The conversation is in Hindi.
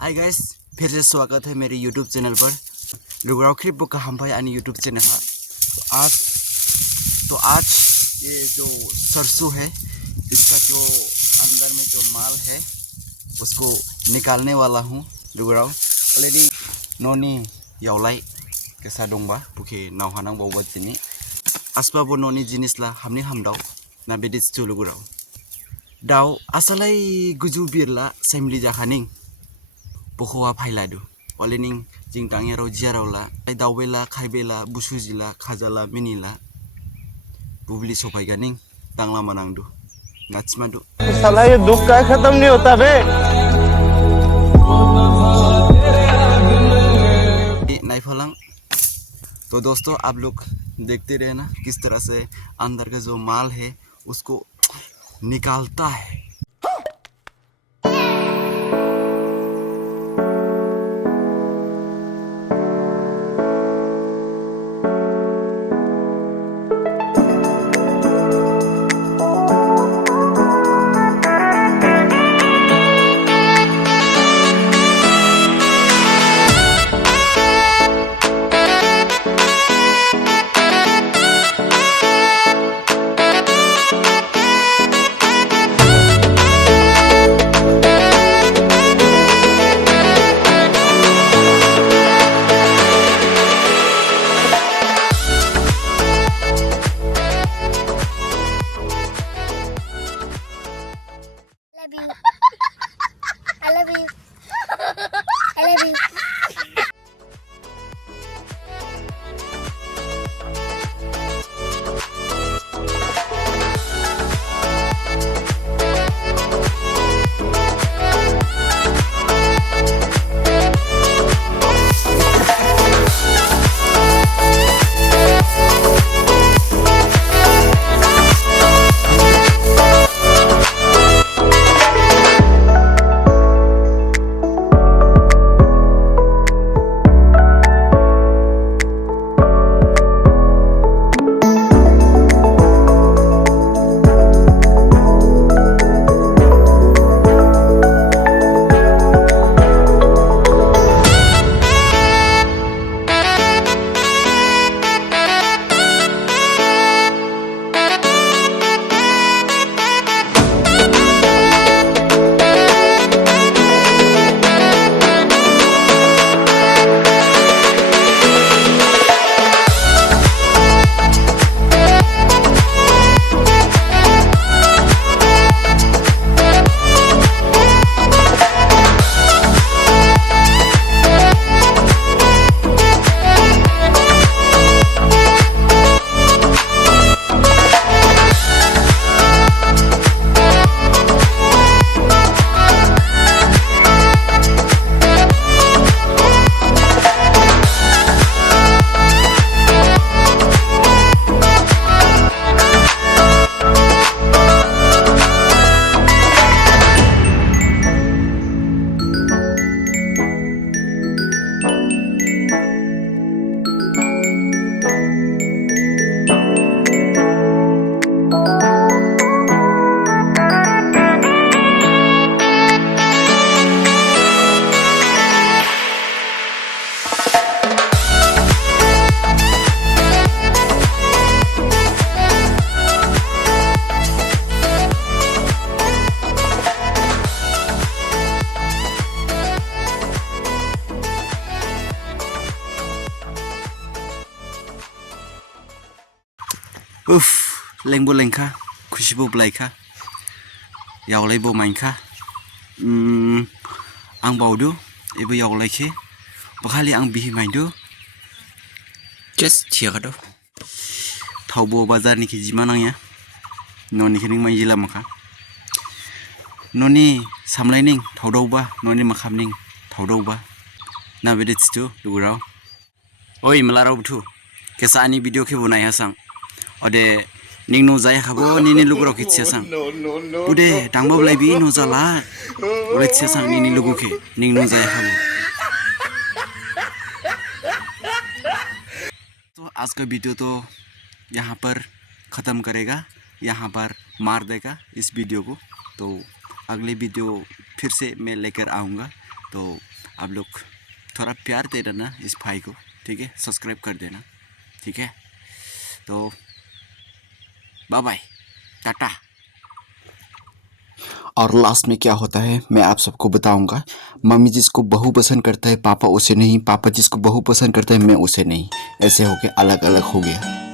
हाय गाइस, फिर से स्वागत है मेरे यूट्यूब चैनल पर। लुगराव क्लिप बुक का हम भाई यानी यूट्यूब चैनल है। आज ये जो सरसों है, इसका जो अंदर में जो माल है उसको निकालने वाला हूँ। लुगराव ऑलरेडी नोनी यावलाई कैसा दोंबा बुके नाव हानांग बावबा दिनै आसबाबो नोनी जिनिसला हामनि हामदाव ना बेदिस जो लुगराव दाव आसालाय गुजु बिरला सेमली जाखानिं बखवा फाइलादु अलेनिं जिं तांगेराव जियारावला दावबेला खाइबेला बुसुजिला खाजाला मिनिला बुबली सफाइगानिं तांला मनांदु नाचिमादु। साला ये दुख का खत्म नहीं होता बे। नाइफलांग तो दोस्तों आप लोग देखते रहे ना किस तरह से अंदर का जो माल है उसको निकालता है। I love you. I love you. उफ लेंबो लेंखा खुशिबो ब्लाइखा यावलायबो माइनखा आं बावदु एबो यावलायखे बखालि आं बिहि माइदु जस्ट थियागादो थावबो बाजारनि के जिमा नांया न'नि खेनिं माइजिला माखा न'नि सामलायनिं थावदावबा न'नि माखामनिं थावदावबा ना बेदि थितु लुगुराव ओइ मलाराव बुथु केसा आनि भिडिअ खेबो नायहासां अदे निं न जाय खाबो निनि लुगुराव खिथियासां बुदे दांबाब्लाय बि न जाला ओले थियासां निनि लुगुखे निं न जाय खाबो। तो आज का वीडियो तो यहाँ पर ख़त्म करेगा, यहाँ पर मार देगा इस वीडियो को। तो अगले वीडियो फिर से मैं लेकर आऊँगा। तो आप लोग थोड़ा प्यार दे देना इस भाई को, ठीक है, सब्सक्राइब कर देना, ठीक है। तो बाय बाय, टाटा। और लास्ट में क्या होता है मैं आप सबको बताऊंगा। मम्मी जिसको बहू पसंद करता है पापा उसे नहीं, पापा जिसको बहू पसंद करता है मैं उसे नहीं, ऐसे हो के अलग अलग हो गया।